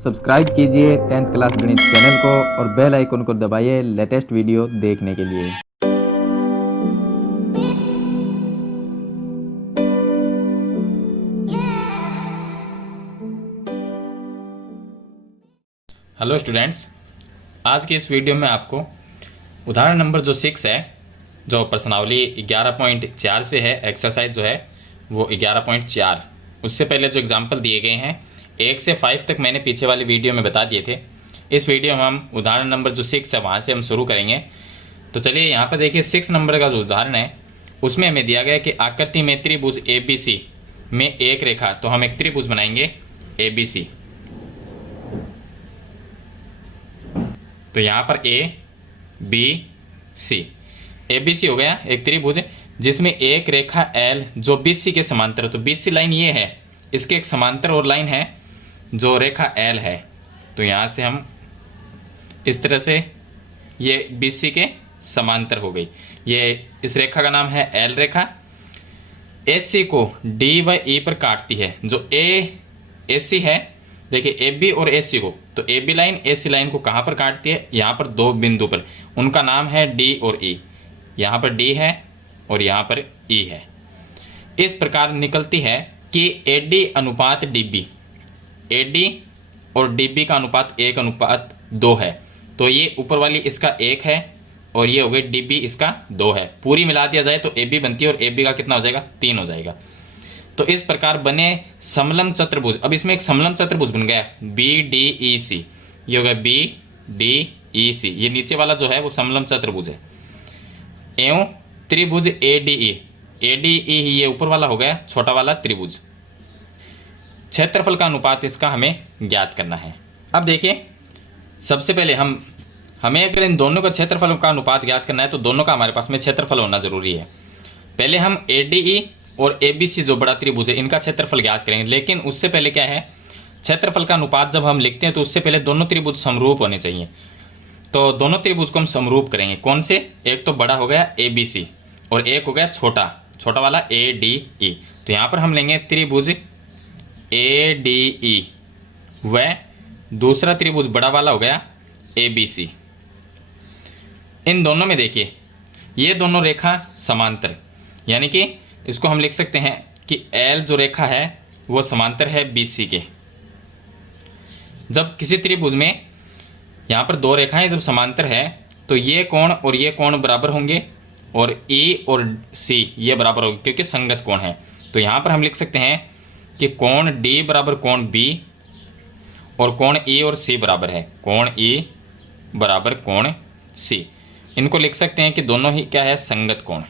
Subscribe कीजिए 10th class गणित channel को और बेल आइकन को दबाइए लेटेस्ट वीडियो देखने के लिए। हेलो स्टूडेंट्स, आज की इस वीडियो में आपको उदाहरण नंबर जो 6 है, जो प्रश्नावली 11.4 से है, एक्सरसाइज जो है वो 11.4। उससे पहले जो एग्जाम्पल दिए गए हैं 1 से 5 तक मैंने पीछे वाली वीडियो में बता दिए थे। इस वीडियो में हम उदाहरण नंबर जो 6 है वहाँ से हम शुरू करेंगे। तो चलिए यहाँ पर देखिए 6 नंबर का जो उदाहरण है उसमें हमें दिया गया है कि आकृति में त्रिभुज ABC में एक रेखा, तो हम एक त्रिभुज बनाएंगे ABC। तो यहाँ पर ABC हो गया एक त्रिभुज जिसमें एक रेखा L जो BC के समांतर है। तो BC लाइन ये है, इसके एक समांतर और लाइन है जो रेखा L है। तो यहाँ से हम इस तरह से ये BC के समांतर हो गई। ये इस रेखा का नाम है L रेखा। AC को D व E पर काटती है। जो AC है, देखिए AB और AC को, तो AB लाइन AC लाइन को कहाँ पर काटती है? यहाँ पर दो बिंदु पर, उनका नाम है D और E। यहाँ पर D है और यहाँ पर E है। इस प्रकार निकलती है कि AD अनुपात DB, AD और DB का अनुपात 1:2 है। तो ये ऊपर वाली इसका 1 है और ये हो गई DB इसका 2 है। पूरी मिला दिया जाए तो AB बनती है और AB का कितना हो जाएगा? 3 हो जाएगा। तो इस प्रकार बने समलंब चतुर्भुज। अब इसमें एक समलंब चतुर्भुज बन गया BDEC। ये हो गया BDEC, ये नीचे वाला जो है वो समलंब चतुर्भुज है। एवं त्रिभुज ADE, ADE ये ऊपर वाला हो गया छोटा वाला त्रिभुज। क्षेत्रफल का अनुपात इसका हमें ज्ञात करना है। अब देखिए सबसे पहले हमें अगर इन दोनों का क्षेत्रफल का अनुपात ज्ञात करना है तो दोनों का हमारे पास में क्षेत्रफल होना जरूरी है। पहले हम ADE और ABC जो बड़ा त्रिभुज है इनका क्षेत्रफल ज्ञात करेंगे, लेकिन उससे पहले क्या है, क्षेत्रफल का अनुपात जब हम लिखते हैं तो उससे पहले दोनों त्रिभुज समरूप होने चाहिए। तो दोनों त्रिभुज को हम समरूप करेंगे। कौन से? एक तो बड़ा हो गया ABC और एक हो गया छोटा वाला ADE। तो यहाँ पर हम लेंगे त्रिभुज ADE व दूसरा त्रिभुज बड़ा वाला हो गया ABC। इन दोनों में देखिए ये दोनों रेखा समांतर, यानी कि इसको हम लिख सकते हैं कि L जो रेखा है वो समांतर है BC के। जब किसी त्रिभुज में यहाँ पर दो रेखाएं जब समांतर है तो ये कोण और ये कोण बराबर होंगे और E और C ये बराबर होंगे क्योंकि संगत कोण है। तो यहाँ पर हम लिख सकते हैं कि कोण D बराबर कोण B और कोण E और C बराबर है कोण E बराबर कोण C। इनको लिख सकते हैं कि दोनों ही क्या है? संगत कोण,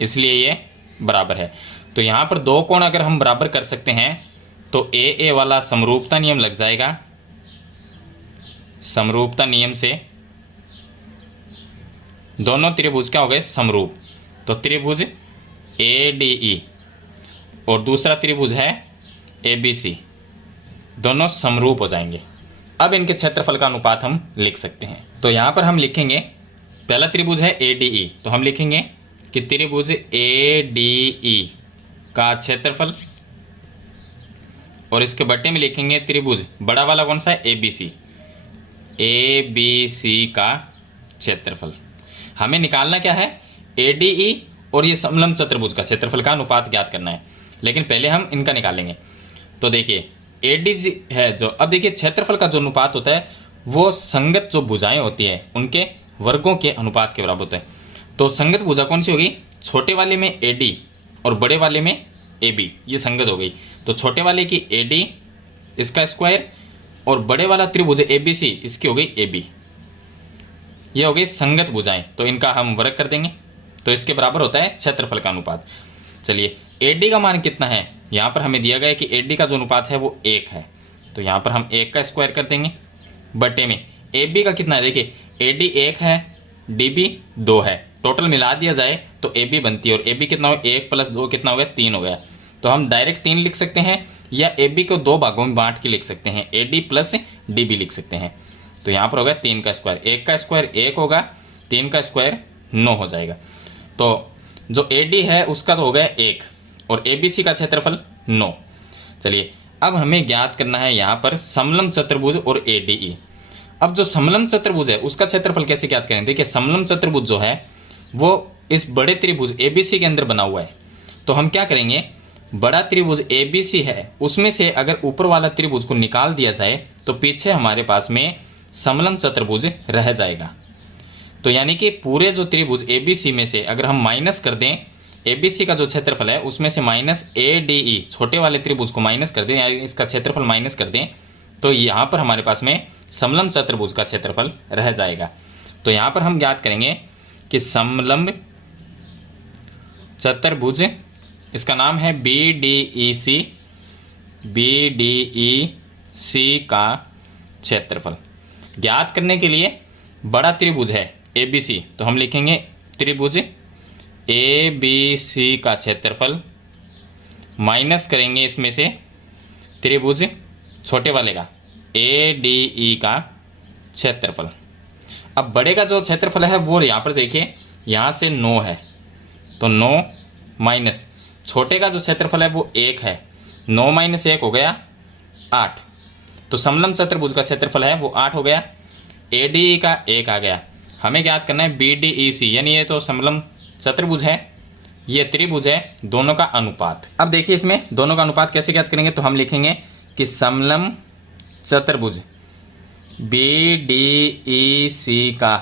इसलिए ये बराबर है। तो यहाँ पर दो कोण अगर हम बराबर कर सकते हैं तो AA वाला समरूपता नियम लग जाएगा। समरूपता नियम से दोनों त्रिभुज क्या हो गए? समरूप। तो त्रिभुज ADE और दूसरा त्रिभुज है ABC, दोनों समरूप हो जाएंगे। अब इनके क्षेत्रफल का अनुपात हम लिख सकते हैं। तो यहाँ पर हम लिखेंगे, पहला त्रिभुज है ADE, तो हम लिखेंगे कि त्रिभुज ADE का क्षेत्रफल, और इसके बट्टे में लिखेंगे त्रिभुज बड़ा वाला कौन सा है? ABC, ABC का क्षेत्रफल। हमें निकालना क्या है? ADE और ये समलंब चतुर्भुज का क्षेत्रफल का अनुपात ज्ञात करना है, लेकिन पहले हम इनका निकालेंगे। तो देखिए ADG है जो, अब देखिए क्षेत्रफल का जो अनुपात होता है वो संगत जो भुजाएं होती है उनके वर्गों के अनुपात के बराबर होता है। तो संगत भुजा कौन सी होगी? छोटे वाले में AD और बड़े वाले में AB, ये संगत हो गई। तो छोटे वाले की AD इसका स्क्वायर और बड़े वाला त्रिभुज ABC इसकी हो गई AB। ये हो गई संगत भुजाएं, तो इनका हम वर्ग कर देंगे। तो इसके बराबर होता है क्षेत्रफल का अनुपात। चलिए AD का मान कितना है? यहाँ पर हमें दिया गया है कि AD का जो अनुपात है वो 1 है। तो यहाँ पर हम 1 का स्क्वायर कर देंगे बटे में AB का कितना है? देखिए AD 1 है, DB 2 है, टोटल मिला दिया जाए तो AB बनती है। और AB कितना हो? 1 + 2 कितना हो गया? 3 हो गया। तो हम डायरेक्ट 3 लिख सकते हैं या AB को 2 भागों में बांट के लिख सकते हैं, AD + DB लिख सकते हैं। तो यहाँ पर होगा 3 का स्क्वायर, 1 का स्क्वायर 1 होगा, 3 का स्क्वायर 9 हो जाएगा। तो जो AD है उसका तो हो गया 1 और ABC का क्षेत्रफल 9। चलिए अब हमें ज्ञात करना है यहाँ पर समलंब चतुर्भुज और ADE। अब जो समलंब चतुर्भुज है उसका क्षेत्रफल कैसे ज्ञात करें? देखिए समलंब चतुर्भुज जो है वो इस बड़े त्रिभुज ABC के अंदर बना हुआ है। तो हम क्या करेंगे, बड़ा त्रिभुज ABC है, उसमें से अगर ऊपर वाला त्रिभुज को निकाल दिया जाए तो पीछे हमारे पास में समलंब चतुर्भुज रह जाएगा। तो यानी कि पूरे जो त्रिभुज ABC में से अगर हम माइनस कर दें, ABC का जो क्षेत्रफल है उसमें से माइनस ADE छोटे वाले त्रिभुज को माइनस कर दें, यानी इसका क्षेत्रफल माइनस कर दें, तो यहाँ पर हमारे पास में समलंब चतुर्भुज का क्षेत्रफल रह जाएगा। तो यहाँ पर हम ज्ञात करेंगे कि समलंब चतुर्भुज, इसका नाम है BDEC का क्षेत्रफल ज्ञात करने के लिए बड़ा त्रिभुज है ABC, तो हम लिखेंगे त्रिभुज ABC का क्षेत्रफल माइनस करेंगे इसमें से त्रिभुज छोटे वाले का ADE का क्षेत्रफल। अब बड़े का जो क्षेत्रफल है वो यहाँ पर देखिए, यहाँ से 9 है, तो 9 माइनस छोटे का जो क्षेत्रफल है वो 1 है, 9 माइनस 1 हो गया 8। तो समलंब चतुर्भुज का क्षेत्रफल है वो 8 हो गया, ADE का 1 आ गया। हमें ज्ञात करना है BDEC, यानी ये तो समलंब चतुर्भुज है, ये त्रिभुज है, दोनों का अनुपात। अब देखिए इसमें दोनों का अनुपात कैसे ज्ञात करेंगे, तो हम लिखेंगे कि समलंब चतुर्भुज BDEC का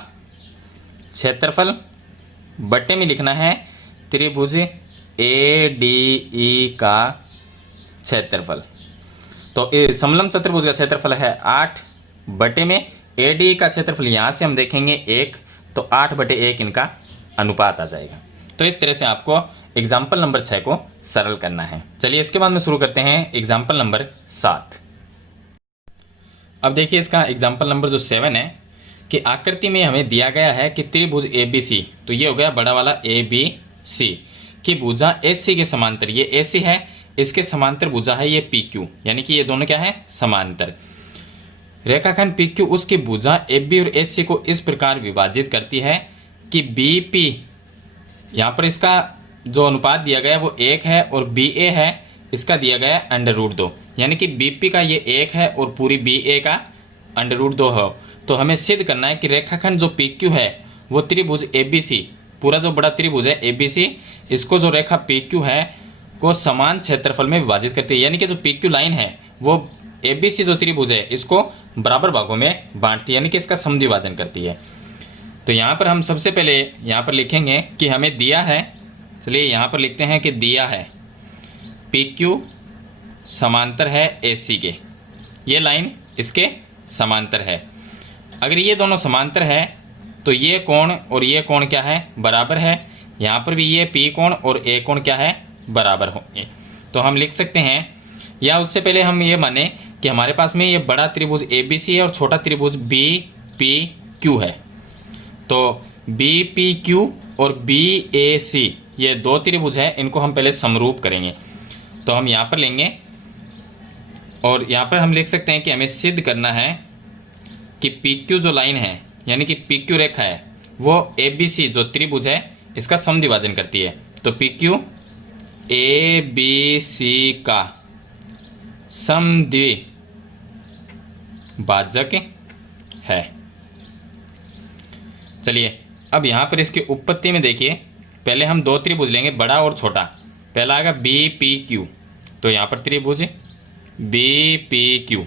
क्षेत्रफल बट्टे में लिखना है त्रिभुज ADE का क्षेत्रफल। तो समलंब चतुर्भुज का क्षेत्रफल है 8 बटे में ADE का क्षेत्रफल यहाँ से हम देखेंगे 1, तो 8/1 इनका अनुपात आ जाएगा। तो इस तरह से आपको एग्जाम्पल नंबर 6 को सरल करना है। चलिए इसके बाद में शुरू करते हैं एग्जाम्पल नंबर 7। अब देखिए इसका एग्जाम्पल नंबर जो 7 है कि आकृति में हमें दिया गया है कि त्रिभुज ABC, तो ये हो गया बड़ा वाला ABC की भुजा AC के समांतर, ये AC है, इसके समांतर भुजा है ये PQ, यानी कि ये दोनों क्या है, समांतर। रेखाखंड PQ उसकी भुजा AB और AC को इस प्रकार विभाजित करती है कि BP, यहाँ पर इसका जो अनुपात दिया गया है वो 1 है, और BA है इसका दिया गया है √2, यानी कि BP का ये 1 है और पूरी BA का √2 है। तो हमें सिद्ध करना है कि रेखाखंड जो PQ है वो त्रिभुज ABC, पूरा जो बड़ा त्रिभुज है ABC, इसको जो रेखा PQ है को समान क्षेत्रफल में विभाजित करती है, यानी कि जो PQ लाइन है वो ABC जो त्रिभुज है इसको बराबर भागों में बांटती है, यानी कि इसका समद्विभाजन करती है। तो यहाँ पर हम सबसे पहले यहाँ पर लिखेंगे कि हमें दिया है, चलिए यहाँ पर लिखते हैं कि दिया है PQ समांतर है AC के, ये लाइन इसके समांतर है। अगर ये दोनों समांतर है तो ये कोण और ये कोण क्या है, बराबर है। यहाँ पर भी ये P कोण और A कोण क्या है, बराबर होंगे। तो हम लिख सकते हैं, या उससे पहले हम ये माने कि हमारे पास में ये बड़ा त्रिभुज ABC है और छोटा त्रिभुज BPQ है। तो BPQ और BAC ये दो त्रिभुज है, इनको हम पहले समरूप करेंगे। तो हम यहाँ पर लेंगे और यहाँ पर हम लिख सकते हैं कि हमें सिद्ध करना है कि PQ जो लाइन है, यानी कि PQ रेखा है, वो ABC जो त्रिभुज है इसका समद्विभाजन करती है। तो PQ ABC का समद्विभाजक है। चलिए अब यहाँ पर इसकी उत्पत्ति में देखिए, पहले हम दो त्रिभुज लेंगे, बड़ा और छोटा। पहला आएगा BPQ, तो यहाँ पर त्रिभुज BPQ,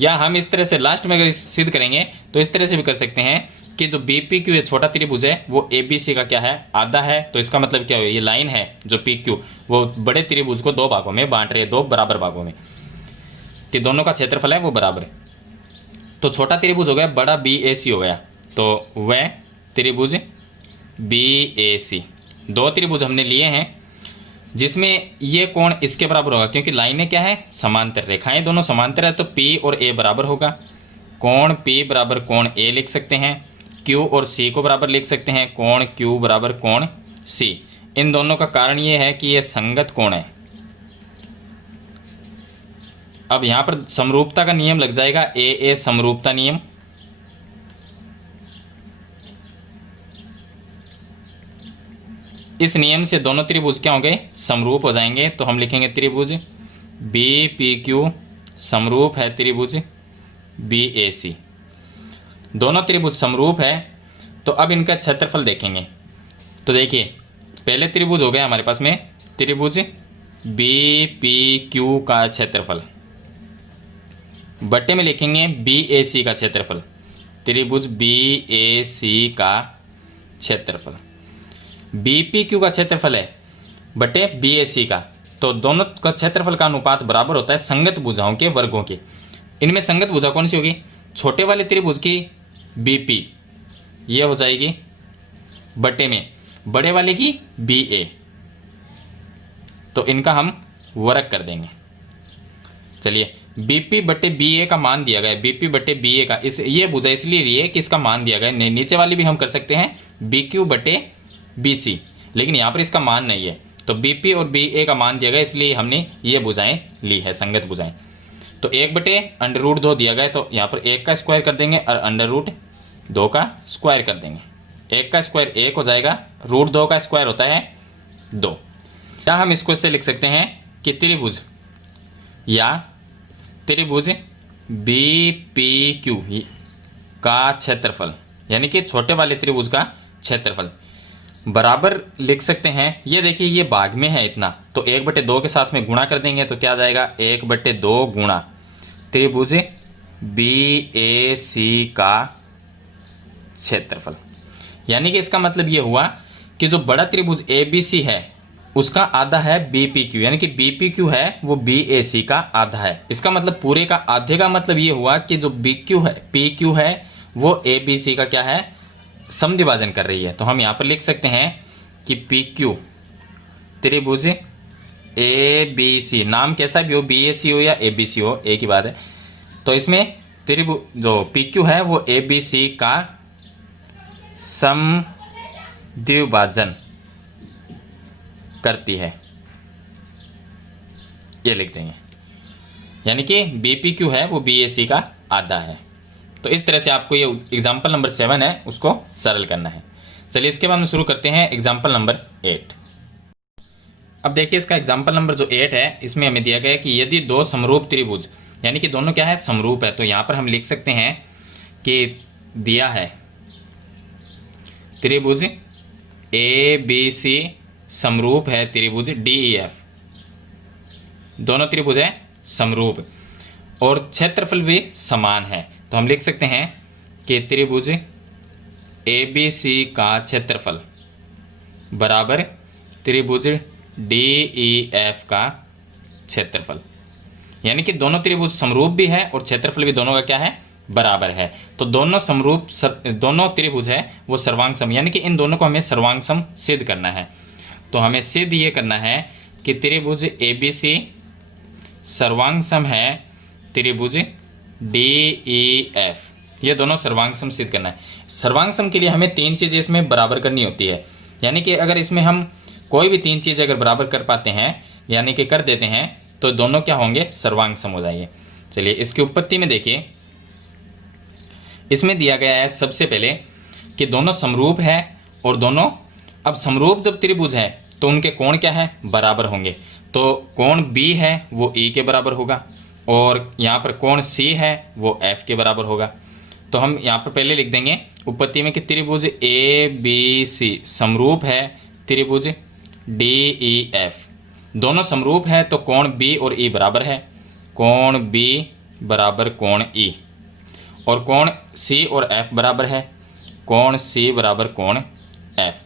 या हम इस तरह से लास्ट में अगर सिद्ध करेंगे तो इस तरह से भी कर सकते हैं कि जो BPQ ये छोटा त्रिभुज है वो ABC का क्या है, आधा है। तो इसका मतलब क्या हुआ, ये लाइन है जो PQ वो बड़े त्रिभुज को दो भागों में बांट रही है, दो बराबर भागों में, कि दोनों का क्षेत्रफल है वो बराबर है। तो छोटा त्रिभुज हो गया, बड़ा BAC हो गया, तो वह त्रिभुज BAC। दो त्रिभुज हमने लिए हैं जिसमें ये कोण इसके बराबर होगा, क्योंकि लाइनें क्या है, समांतर, रेखाएं दोनों समांतर है, तो P और A बराबर होगा। कोण P बराबर कोण A लिख सकते हैं, Q और C को बराबर लिख सकते हैं, कोण Q बराबर कोण C। इन दोनों का कारण ये है कि ये संगत कोण है। अब यहाँ पर समरूपता का नियम लग जाएगा, AA समरूपता नियम। इस नियम से दोनों त्रिभुज क्या होंगे, समरूप हो जाएंगे। तो हम लिखेंगे त्रिभुज बी पी क्यू समरूप है त्रिभुज बी ए सी। दोनों त्रिभुज समरूप है, तो अब इनका क्षेत्रफल देखेंगे। तो देखिए पहले त्रिभुज हो गया हमारे पास में त्रिभुज बी पी क्यू का क्षेत्रफल, बट्टे में लिखेंगे बी ए सी का क्षेत्रफल, त्रिभुज बी ए सी का क्षेत्रफल। बी पी क्यू का क्षेत्रफल है बटे बी ए सी का, तो दोनों का क्षेत्रफल का अनुपात बराबर होता है संगत भुजाओं के वर्गों के। इनमें संगत भुजा कौन सी होगी? छोटे वाले त्रिभुज की बी पी ये हो जाएगी बटे में बड़े वाले की बी ए, तो इनका हम वर्ग कर देंगे। चलिए बीपी बटे बी ए का मान दिया गया है, बीपी बटे बी ए का इस ये भुजा इसलिए लिए कि इसका मान दिया गया है। नीचे वाली भी हम कर सकते हैं बी क्यू बटे बी सी, लेकिन यहाँ पर इसका मान नहीं है, तो बीपी और बी ए का मान दिया गया इसलिए हमने ये भुजाएं ली है, संगत भुजाएं। तो 1/√2 दिया गया है, तो यहाँ पर 1 का स्क्वायर कर देंगे और √2 का स्क्वायर कर देंगे। 1 का स्क्वायर 1 हो जाएगा, √2 का स्क्वायर होता है 2। या हम इसको इससे लिख सकते हैं कि त्रिभुज बी पी क्यू का क्षेत्रफल, यानी कि छोटे वाले त्रिभुज का क्षेत्रफल बराबर लिख सकते हैं। ये देखिए ये भाग में है इतना, तो 1/2 के साथ में गुणा कर देंगे तो क्या आ जाएगा 1/2 गुणा त्रिभुज बी ए सी का क्षेत्रफल। यानी कि इसका मतलब ये हुआ कि जो बड़ा त्रिभुज ए बी सी है उसका आधा है बी पी क्यू, यानी कि बी पी क्यू है वो बी ए सी का आधा है। इसका मतलब पूरे का आधे का मतलब ये हुआ कि जो बी क्यू है पी क्यू है वो ए बी सी का क्या है, समविभाजन कर रही है। तो हम यहाँ पर लिख सकते हैं कि पी क्यू त्रिभुज ए बी सी, नाम कैसा भी हो बी ए सी हो या ए बी सी हो एक ही बात है, तो इसमें त्रिभुज जो पी क्यू है वो ए बी सी का समद्विभाजन करती है, ये लिख देंगे। यानी कि बी पी क्यू है वो बी ए सी का आधा है। तो इस तरह से आपको ये एग्जाम्पल नंबर 7 है उसको सरल करना है। चलिए इसके बाद हम शुरू करते हैं एग्जाम्पल नंबर 8। अब देखिए इसका एग्जाम्पल नंबर जो 8 है इसमें हमें दिया गया है कि यदि दो समरूप त्रिभुज, यानी कि दोनों क्या है समरूप है, तो यहाँ पर हम लिख सकते हैं कि दिया है त्रिभुज ए बी सी समरूप है त्रिभुज डी ई एफ, दोनों त्रिभुज है समरूप और क्षेत्रफल भी समान है। तो हम लिख सकते हैं कि त्रिभुज ए बी सी का क्षेत्रफल बराबर त्रिभुज डी ई एफ का क्षेत्रफल, यानी कि दोनों त्रिभुज समरूप भी है और क्षेत्रफल भी दोनों का क्या है बराबर है। तो दोनों समरूप दोनों त्रिभुज है वो सर्वांग सम, यानी कि इन दोनों को हमें सर्वांग सम सिद्ध करना है। तो हमें सिद्ध ये करना है कि त्रिभुज ए बी सी सर्वांग सम है त्रिभुज डी ई एफ, ये दोनों सर्वांग सम सिद्ध करना है। सर्वांग सम के लिए हमें 3 चीज़ें इसमें बराबर करनी होती है, यानी कि अगर इसमें हम कोई भी 3 चीज़ें अगर बराबर कर पाते हैं यानी कि कर देते हैं तो दोनों क्या होंगे सर्वांग सम हो जाएंगे। चलिए इसकी उत्पत्ति में देखिए, इसमें दिया गया है सबसे पहले कि दोनों समरूप है और दोनों, अब समरूप जब त्रिभुज है तो उनके कोण क्या है बराबर होंगे। तो कोण बी है वो ई के बराबर होगा और यहाँ पर कोण सी है वो एफ के बराबर होगा। तो हम यहाँ पर पहले लिख देंगे उत्पत्ति में कि त्रिभुज ए बी सी समरूप है त्रिभुज डी ई एफ, दोनों समरूप है तो कोण बी और ई बराबर है, कोण बी बराबर कोण ई, और कोण सी और एफ बराबर है, कोण सी बराबर कोण एफ।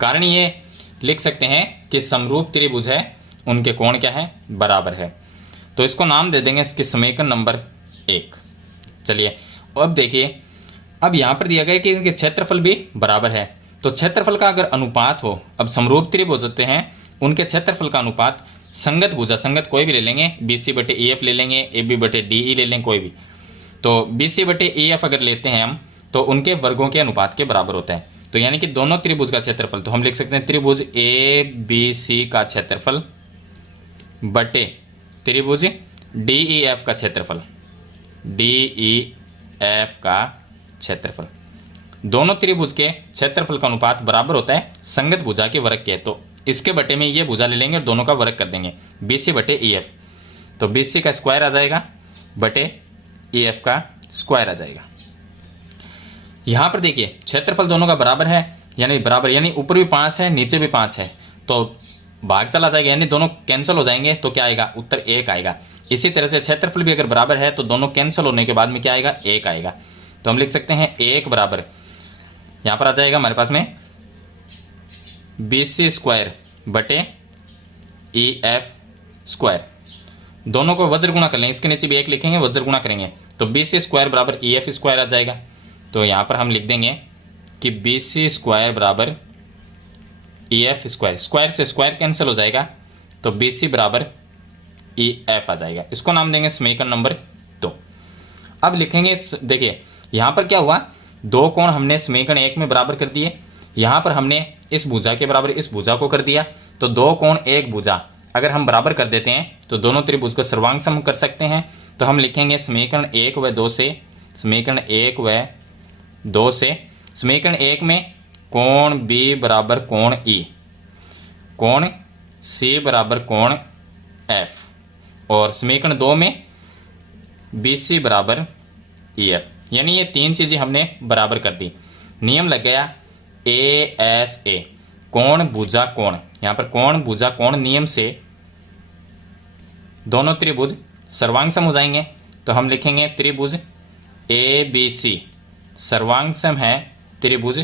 कारण ये लिख सकते हैं कि समरूप त्रिभुज है उनके कोण क्या है बराबर है। तो इसको नाम दे देंगे इसके समीकरण नंबर 1। चलिए अब देखिए, अब यहाँ पर दिया गया कि इनके क्षेत्रफल भी बराबर है। तो क्षेत्रफल का अगर अनुपात हो, अब समरूप त्रिभुज होते हैं उनके क्षेत्रफल का अनुपात संगत भुजा, संगत कोई भी ले लेंगे, बी सी बटे ई एफ ले लेंगे, ए बी बटे डी ई ले लेंगे कोई भी, तो बी सी बटे ई एफ अगर लेते हैं हम तो उनके वर्गों के अनुपात के बराबर होता है। तो यानी कि दोनों त्रिभुज का क्षेत्रफल, तो हम लिख सकते हैं त्रिभुज ए बी सी का क्षेत्रफल बटे त्रिभुज डी ई एफ का क्षेत्रफल, डी ई एफ का क्षेत्रफल। दोनों त्रिभुज के क्षेत्रफल का अनुपात बराबर होता है संगत भुजा के वर्ग के। तो इसके बटे में ये भुजा ले लेंगे और दोनों का वर्ग कर देंगे, बी सी बटे ई एफ। तो BC का स्क्वायर आ जाएगा बटे EF का स्क्वायर आ जाएगा। यहाँ पर देखिए क्षेत्रफल दोनों का बराबर है, यानी ऊपर भी 5 है नीचे भी 5 है, तो भाग चला जाएगा, यानी दोनों कैंसिल हो जाएंगे, तो क्या आएगा, उत्तर 1 आएगा। इसी तरह से क्षेत्रफल भी अगर बराबर है तो दोनों कैंसिल होने के बाद में क्या आएगा, 1 आएगा। तो हम लिख सकते हैं 1 बराबर, यहाँ पर आ जाएगा हमारे पास में BC स्क्वायर बटे EF स्क्वायर। दोनों को वज्र गुणा कर लेंगे, इसके नीचे भी 1 लिखेंगे, वज्र गुणा करेंगे तो BC स्क्वायर बराबर EF स्क्वायर आ जाएगा। तो यहाँ पर हम लिख देंगे कि BC स्क्वायर बराबर EF स्क्वायर, स्क्वायर से स्क्वायर कैंसिल हो जाएगा, तो BC बराबर EF आ जाएगा। इसको नाम देंगे समीकरण नंबर 2। अब लिखेंगे, देखिए यहाँ पर क्या हुआ, दो कोण हमने समीकरण 1 में बराबर कर दिए, यहाँ पर हमने इस भुजा के बराबर इस भुजा को कर दिया, तो दो कोण एक भुजा अगर हम बराबर कर देते हैं तो दोनों त्रिभुज को सर्वांग सम कर सकते हैं। तो हम लिखेंगे समीकरण 1 व 2 से, समीकरण 1 व 2 से, समीकरण 1 में कोण B बराबर कोण E, कोण C बराबर कोण F, और समीकरण 2 में BC बराबर EF, यानी ये तीन चीज़ें हमने बराबर कर दी। नियम लग गया ASA, कोण भुजा कोण, यहाँ पर कोण भुजा कोण नियम से दोनों त्रिभुज सर्वांग सम हो जाएंगे। तो हम लिखेंगे त्रिभुज ABC सर्वांग सम है त्रिभुज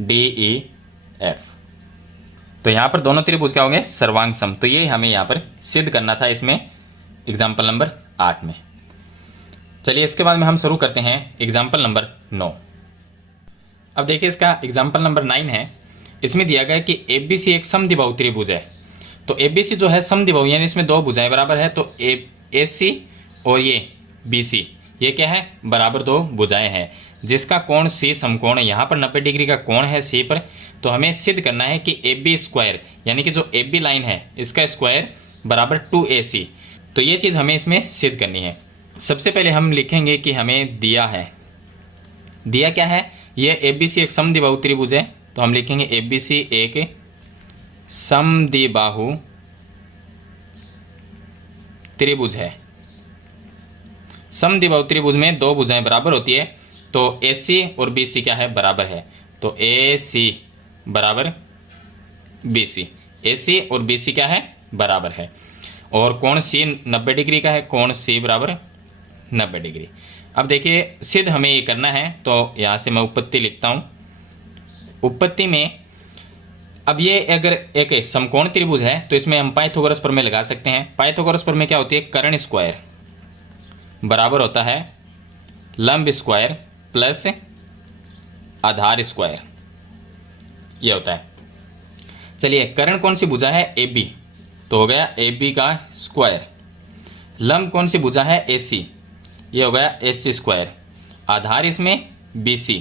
DEF। तो यहाँ पर दोनों त्रिभुज क्या होंगे, सर्वांग सम। तो ये हमें यहाँ पर सिद्ध करना था इसमें एग्जाम्पल नंबर 8 में। चलिए इसके बाद में हम शुरू करते हैं एग्जाम्पल नंबर 9। अब देखिए इसका एग्जाम्पल नंबर 9 है। इसमें दिया गया कि ABC एक समद्विबाहु त्रिभुज है। तो ABC जो है समद्विबाहु, यानी इसमें दो भुजाएं बराबर है, तो AC और ये BC ये क्या है, बराबर दो भुजाएं हैं, जिसका कोण C समकोण है। यहाँ पर 90 डिग्री का कोण है C पर। तो हमें सिद्ध करना है कि AB स्क्वायर, यानी कि जो AB लाइन है इसका स्क्वायर बराबर 2AC। तो ये चीज़ हमें इसमें सिद्ध करनी है। सबसे पहले हम लिखेंगे कि हमें दिया क्या है, ये ABC एक समद्विबाहु त्रिभुज है। तो हम लिखेंगे ABC एक समद्विबाहु त्रिभुज है। समद्विबाहु त्रिभुज में दो भुजाएं बराबर होती है, तो AC और BC क्या है, बराबर है। तो AC बराबर BC, AC और BC क्या है, बराबर है। और कोण C 90 डिग्री का है, कोण C बराबर 90 डिग्री। अब देखिए सिद्ध हमें ये करना है, तो यहाँ से मैं उत्पत्ति लिखता हूँ। उत्पत्ति में अब ये अगर एक समकोण त्रिभुज है तो इसमें हम पाइथागोरस प्रमेय लगा सकते हैं। पाइथागोरस प्रमेय क्या होती है, कर्ण स्क्वायर बराबर होता है लंब स्क्वायर प्लस आधार स्क्वायर, ये होता है। चलिए कर्ण कौन सी भुजा है, AB, तो हो गया AB का स्क्वायर। लंब कौन सी भुजा है, AC, ये हो गया AC स्क्वायर। आधार इसमें BC,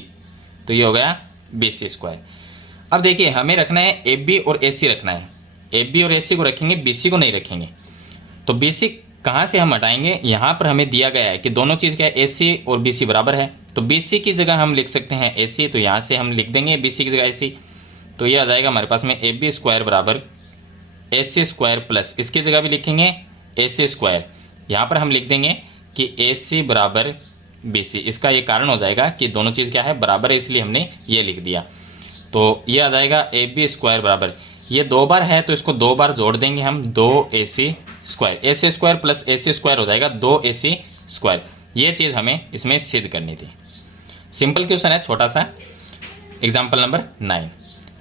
तो ये हो गया BC स्क्वायर। अब देखिए हमें रखना है AB और AC रखना है। AB और AC को रखेंगे, BC को नहीं रखेंगे। तो BC कहाँ से हम हटाएंगे, यहाँ पर हमें दिया गया है कि दोनों चीज़ क्या है, AC और BC बराबर है। तो BC की जगह हम लिख सकते हैं AC, तो यहाँ से हम लिख देंगे BC की जगह AC। तो ये आ जाएगा हमारे पास में AB स्क्वायर बराबर AC स्क्वायर प्लस, इसकी जगह भी लिखेंगे AC स्क्वायर। यहाँ पर हम लिख देंगे कि AC बराबर BC। इसका ये कारण हो जाएगा कि दोनों चीज़ क्या है, बराबर है, इसलिए हमने ये लिख दिया। तो ये आ जाएगा AB स्क्वायर बराबर, ये दो बार है तो इसको दो बार जोड़ देंगे हम, 2AC square. AC square plus AC square हो जाएगा 2AC स्क्वायर। ये चीज़ हमें इसमें सिद्ध करनी थी। सिंपल क्वेश्चन है, छोटा सा, एग्जाम्पल नंबर 9।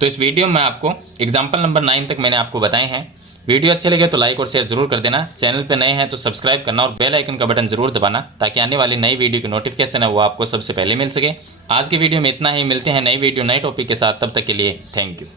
तो इस वीडियो में आपको एग्जाम्पल नंबर 9 तक मैंने आपको बताए हैं। वीडियो अच्छे लगे तो लाइक और शेयर जरूर कर देना। चैनल पे नए हैं तो सब्सक्राइब करना और बेल आइकन का बटन जरूर दबाना, ताकि आने वाली नई वीडियो की नोटिफिकेशन है वो आपको सबसे पहले मिल सके। आज की वीडियो में इतना ही, मिलते हैं नई वीडियो नए टॉपिक के साथ, तब तक के लिए थैंक यू।